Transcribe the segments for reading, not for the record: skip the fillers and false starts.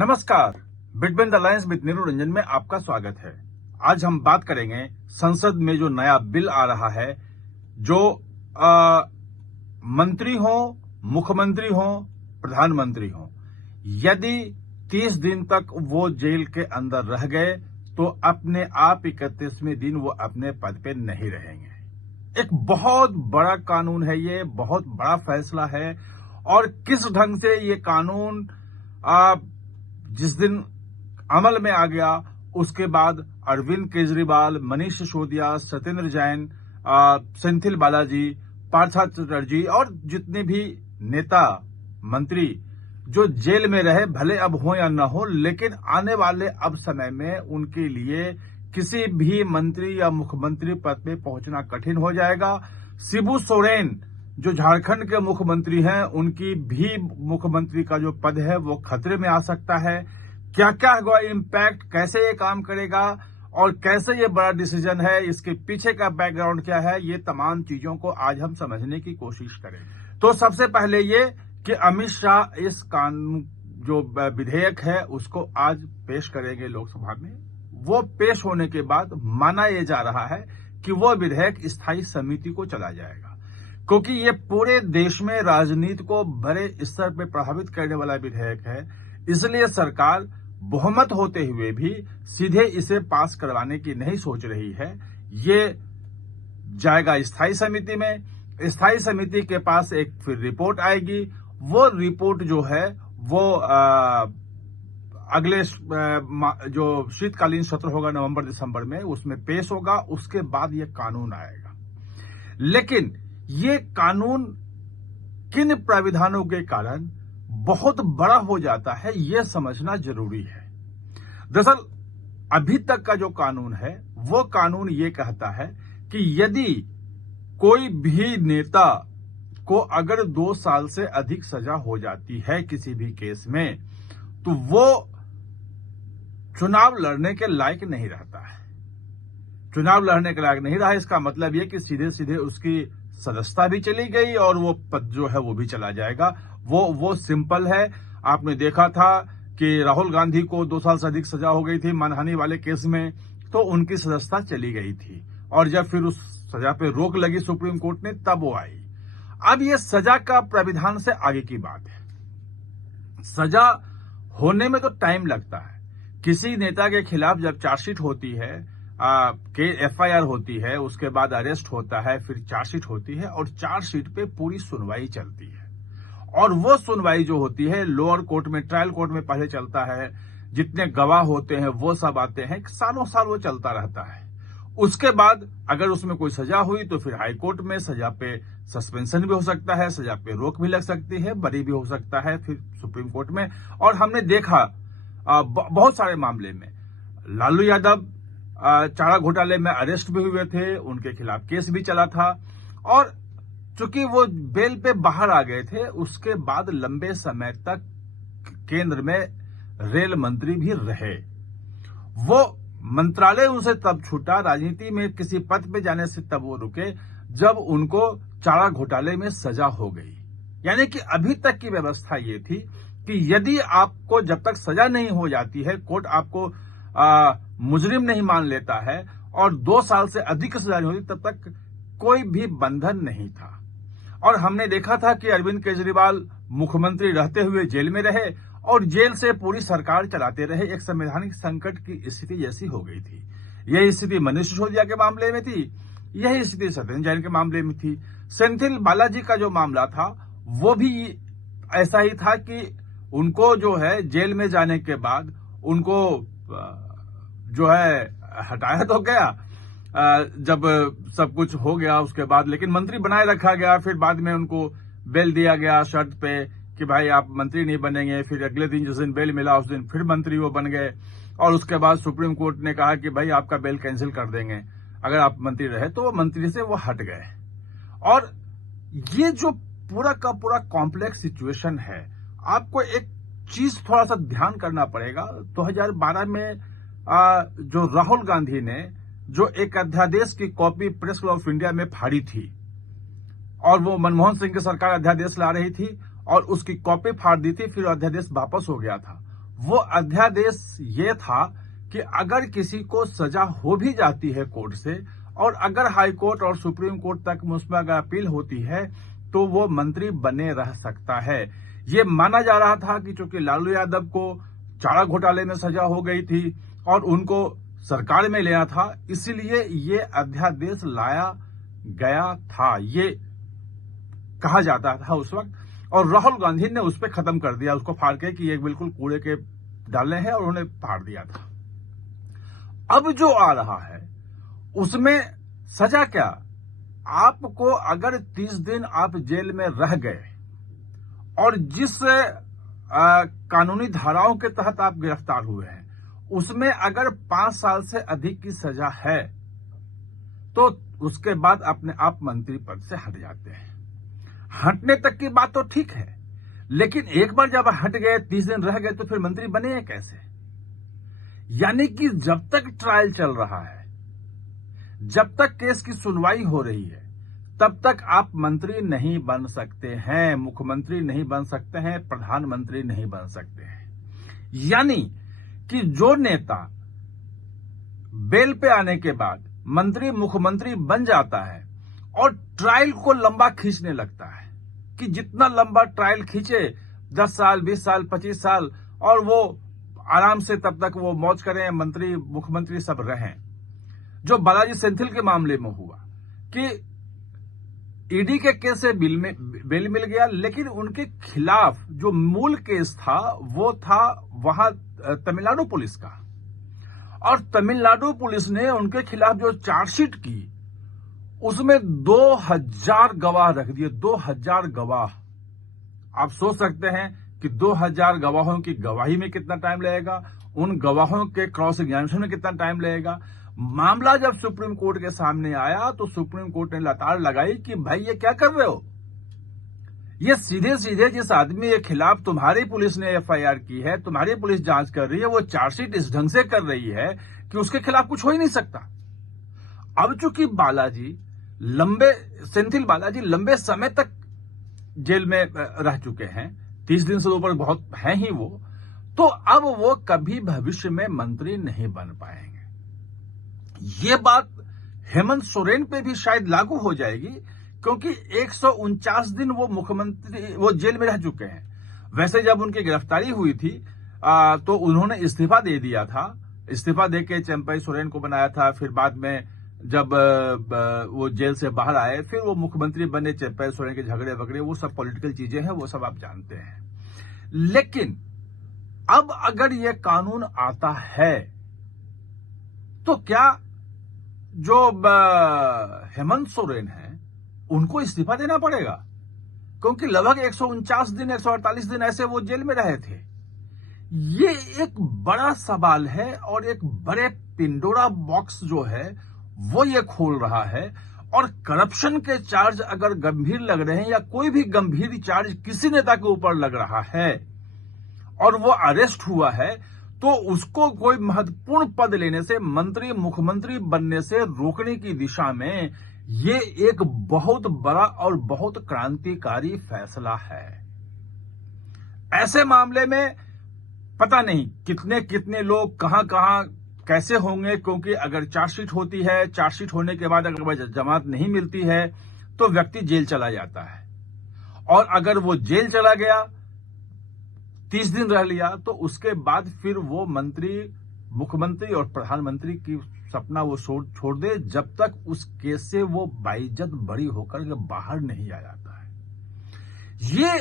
नमस्कार, between the lines with Neeru Ranjan में आपका स्वागत है। आज हम बात करेंगे संसद में जो नया बिल आ रहा है, जो मंत्री हो, मुख्यमंत्री हो, प्रधानमंत्री हो, यदि 30 दिन तक वो जेल के अंदर रह गए तो अपने आप 31वें दिन वो अपने पद पे नहीं रहेंगे। एक बहुत बड़ा कानून है, ये बहुत बड़ा फैसला है। और किस ढंग से ये कानून जिस दिन अमल में आ गया, उसके बाद अरविंद केजरीवाल, मनीष सिसोदिया, सत्येंद्र जैन, सेंथिल बालाजी, पार्थ चटर्जी और जितने भी नेता मंत्री जो जेल में रहे, भले अब हो या न हो, लेकिन आने वाले अब समय में उनके लिए किसी भी मंत्री या मुख्यमंत्री पद पे पहुंचना कठिन हो जाएगा। शिबू सोरेन जो झारखंड के मुख्यमंत्री हैं, उनकी भी मुख्यमंत्री का जो पद है वो खतरे में आ सकता है। क्या क्या होगा इम्पैक्ट, कैसे ये काम करेगा और कैसे ये बड़ा डिसीजन है, इसके पीछे का बैकग्राउंड क्या है, ये तमाम चीजों को आज हम समझने की कोशिश करेंगे। तो सबसे पहले ये कि अमित शाह इस कानून जो विधेयक है उसको आज पेश करेंगे लोकसभा में। वो पेश होने के बाद माना यह जा रहा है कि वो विधेयक स्थायी समिति को चला जाएगा, क्योंकि ये पूरे देश में राजनीति को बड़े स्तर पर प्रभावित करने वाला विधेयक है। इसलिए सरकार बहुमत होते हुए भी सीधे इसे पास करवाने की नहीं सोच रही है। ये जाएगा स्थायी समिति में। स्थायी समिति के पास एक फिर रिपोर्ट आएगी। वो रिपोर्ट जो है वो अगले जो शीतकालीन सत्र होगा नवंबर दिसंबर में, उसमें पेश होगा। उसके बाद ये कानून आएगा। लेकिन ये कानून किन प्राविधानों के कारण बहुत बड़ा हो जाता है, यह समझना जरूरी है। दरअसल अभी तक का जो कानून है वो कानून ये कहता है कि यदि कोई भी नेता को अगर 2 साल से अधिक सजा हो जाती है किसी भी केस में, तो वो चुनाव लड़ने के लायक नहीं रहता है। चुनाव लड़ने के लायक नहीं रहा, इसका मतलब यह कि सीधे सीधे उसकी सदस्यता भी चली गई और वो पद जो है वो भी चला जाएगा। वो सिंपल है। आपने देखा था कि राहुल गांधी को 2 साल से अधिक सजा हो गई थी मानहानि वाले केस में, तो उनकी सदस्यता चली गई थी और जब फिर उस सजा पे रोक लगी सुप्रीम कोर्ट ने, तब वो आई। अब ये सजा का प्राविधान से आगे की बात है। सजा होने में तो टाइम लगता है। किसी नेता के खिलाफ जब चार्जशीट होती है, FIR होती है, उसके बाद अरेस्ट होता है, फिर चार्जशीट होती है और चार्जशीट पे पूरी सुनवाई चलती है। और वो सुनवाई जो होती है लोअर कोर्ट में, ट्रायल कोर्ट में पहले चलता है। जितने गवाह होते हैं वो सब आते हैं, सालों साल वो चलता रहता है। उसके बाद अगर उसमें कोई सजा हुई तो फिर हाई कोर्ट में सजा पे सस्पेंशन भी हो सकता है, सजा पे रोक भी लग सकती है, बरी भी हो सकता है, फिर सुप्रीम कोर्ट में। और हमने देखा बहुत सारे मामले में लालू यादव चारा घोटाले में अरेस्ट भी हुए थे, उनके खिलाफ केस भी चला था और चूंकि वो बेल पे बाहर आ गए थे, उसके बाद लंबे समय तक केंद्र में रेल मंत्री भी रहे। वो मंत्रालय उनसे तब छूटा, राजनीति में किसी पद पे जाने से तब वो रुके जब उनको चारा घोटाले में सजा हो गई। यानी कि अभी तक की व्यवस्था ये थी कि यदि आपको जब तक सजा नहीं हो जाती है, कोर्ट आपको मुजरिम नहीं मान लेता है और 2 साल से अधिक सजा नहीं होती, तब तक कोई भी बंधन नहीं था। और हमने देखा था कि अरविंद केजरीवाल मुख्यमंत्री रहते हुए जेल में रहे और जेल से पूरी सरकार चलाते रहे। एक संवैधानिक संकट की स्थिति जैसी हो गई थी। यही स्थिति मनीष सिसोदिया के मामले में थी, यही स्थिति सत्येंद्र जैन के मामले में थी। सेंथिल बालाजी का जो मामला था वो भी ऐसा ही था कि उनको जो है जेल में जाने के बाद उनको जो है हटाया तो गया जब सब कुछ हो गया उसके बाद, लेकिन मंत्री बनाए रखा गया। फिर बाद में उनको बेल दिया गया शर्त पे कि भाई आप मंत्री नहीं बनेंगे। फिर अगले दिन जिस दिन बेल मिला उस दिन फिर मंत्री वो बन गए और उसके बाद सुप्रीम कोर्ट ने कहा कि भाई आपका बेल कैंसिल कर देंगे अगर आप मंत्री रहे, तो वो मंत्री से वो हट गए। और ये जो पूरा का पूरा कॉम्प्लेक्स सिचुएशन है, आपको एक चीज थोड़ा सा ध्यान करना पड़ेगा। 2012 में जो राहुल गांधी ने जो एक अध्यादेश की copy press club of India में फाड़ी थी और वो मनमोहन सिंह की सरकार अध्यादेश ला रही थी और उसकी कॉपी फाड़ दी थी, फिर अध्यादेश वापस हो गया था। वो अध्यादेश ये था कि अगर किसी को सजा हो भी जाती है कोर्ट से और अगर हाई कोर्ट और सुप्रीम कोर्ट तक उसमें अगर अपील होती है तो वो मंत्री बने रह सकता है। ये माना जा रहा था कि चूंकि लालू यादव को चारा घोटाले में सजा हो गई थी और उनको सरकार में लेना था, इसलिए ये अध्यादेश लाया गया था, ये कहा जाता था उस वक्त। और राहुल गांधी ने उस पर खत्म कर दिया, उसको फाड़ के कि ये बिल्कुल कूड़े के डाले हैं, और उन्होंने फाड़ दिया था। अब जो आ रहा है उसमें सजा क्या? आपको अगर 30 दिन आप जेल में रह गए और जिस कानूनी धाराओं के तहत आप गिरफ्तार हुए हैं उसमें अगर 5 साल से अधिक की सजा है तो उसके बाद अपने आप मंत्री पद से हट जाते हैं। हटने तक की बात तो ठीक है, लेकिन एक बार जब हट गए, 30 दिन रह गए, तो फिर मंत्री बने कैसे? यानी कि जब तक ट्रायल चल रहा है, जब तक केस की सुनवाई हो रही है, तब तक आप मंत्री नहीं बन सकते हैं, मुख्यमंत्री नहीं बन सकते हैं, प्रधानमंत्री नहीं बन सकते हैं। यानी कि जो नेता बेल पे आने के बाद मंत्री मुख्यमंत्री बन जाता है और ट्रायल को लंबा खींचने लगता है कि जितना लंबा ट्रायल खींचे, 10 साल, 20 साल, 25 साल, और वो आराम से तब तक वो मौज करें, मंत्री मुख्यमंत्री सब रहें। जो बालाजी सेंथिल के मामले में हुआ कि ईडी के केस से बेल मिल गया, लेकिन उनके खिलाफ जो मूल केस था वो था वहां तमिलनाडु पुलिस का, और तमिलनाडु पुलिस ने उनके खिलाफ जो चार्जशीट की उसमें 2000 गवाह रख दिए। 2000 गवाह। आप सोच सकते हैं कि 2000 गवाहों की गवाही में कितना टाइम लगेगा, उन गवाहों के क्रॉस एग्जामिनेशन में कितना टाइम लगेगा। मामला जब सुप्रीम कोर्ट के सामने आया तो सुप्रीम कोर्ट ने लताड़ लगाई कि भाई ये क्या कर रहे हो, ये सीधे सीधे जिस आदमी के खिलाफ तुम्हारी पुलिस ने एफआईआर की है, तुम्हारी पुलिस जांच कर रही है, वो चार्जशीट इस ढंग से कर रही है कि उसके खिलाफ कुछ हो ही नहीं सकता। अब चूंकि सेंथिल बालाजी लंबे समय तक जेल में रह चुके हैं, 30 दिन से ऊपर बहुत हैं ही वो, तो अब वो कभी भविष्य में मंत्री नहीं बन पाएंगे। ये बात हेमंत सोरेन पे भी शायद लागू हो जाएगी, क्योंकि 149 दिन वो जेल में रह चुके हैं। वैसे जब उनकी गिरफ्तारी हुई थी तो उन्होंने इस्तीफा दे दिया था, इस्तीफा देके चंपई सोरेन को बनाया था। फिर बाद में जब वो जेल से बाहर आए, फिर वो मुख्यमंत्री बने। चंपई सोरेन के झगड़े वगड़े वो सब पॉलिटिकल चीजें हैं, वो सब आप जानते हैं। लेकिन अब अगर ये कानून आता है तो क्या जो हेमंत सोरेन है उनको इस्तीफा देना पड़ेगा? क्योंकि लगभग 149 दिन 148 दिन ऐसे वो जेल में रहे थे। ये एक बड़ा सवाल है और एक बड़े पिंडोरा बॉक्स जो है वो ये खोल रहा है। और करप्शन के चार्ज अगर गंभीर लग रहे हैं या कोई भी गंभीर चार्ज किसी नेता के ऊपर लग रहा है और वो अरेस्ट हुआ है, तो उसको कोई महत्वपूर्ण पद लेने से, मंत्री मुख्यमंत्री बनने से रोकने की दिशा में ये एक बहुत बड़ा और बहुत क्रांतिकारी फैसला है। ऐसे मामले में पता नहीं कितने कितने लोग कहां कहां कैसे होंगे, क्योंकि अगर चार्जशीट होती है, चार्जशीट होने के बाद अगर जमानत नहीं मिलती है तो व्यक्ति जेल चला जाता है। और अगर वो जेल चला गया, 30 दिन रह लिया, तो उसके बाद फिर वो मंत्री मुख्यमंत्री और प्रधानमंत्री की सपना वो छोड़ दे, जब तक उस केस से वो बाइज्जत बरी होकर के बाहर नहीं आ जाता है। ये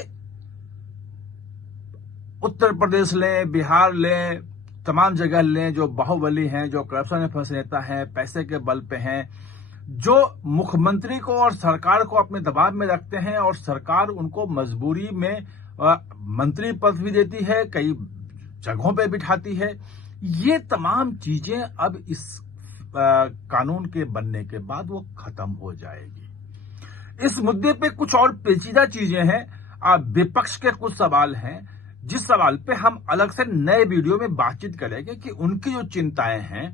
उत्तर प्रदेश लें, बिहार लें, तमाम जगह लें, जो बाहुबली हैं, जो करप्शन में फंसे नेता हैं, पैसे के बल पे हैं, जो मुख्यमंत्री को और सरकार को अपने दबाव में रखते हैं और सरकार उनको मजबूरी में मंत्री पद भी देती है, कई जगहों पे बिठाती है। ये तमाम चीजें अब इस कानून के बनने के बाद वो खत्म हो जाएगी। इस मुद्दे पे कुछ और पेचीदा चीजें हैं, विपक्ष के कुछ सवाल हैं, जिस सवाल पे हम अलग से नए वीडियो में बातचीत करेंगे कि उनकी जो चिंताएं हैं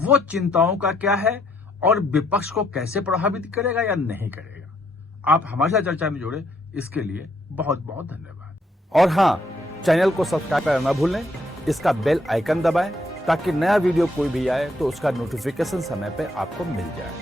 वो चिंताओं का क्या है और विपक्ष को कैसे प्रभावित करेगा या नहीं करेगा। आप हमारे साथ चर्चा में जुड़े, इसके लिए बहुत बहुत धन्यवाद। और हाँ, चैनल को सब्सक्राइब करना ना भूलें इसका बेल आइकन दबाएं ताकि नया वीडियो कोई भी आए तो उसका नोटिफिकेशन समय पे आपको मिल जाए।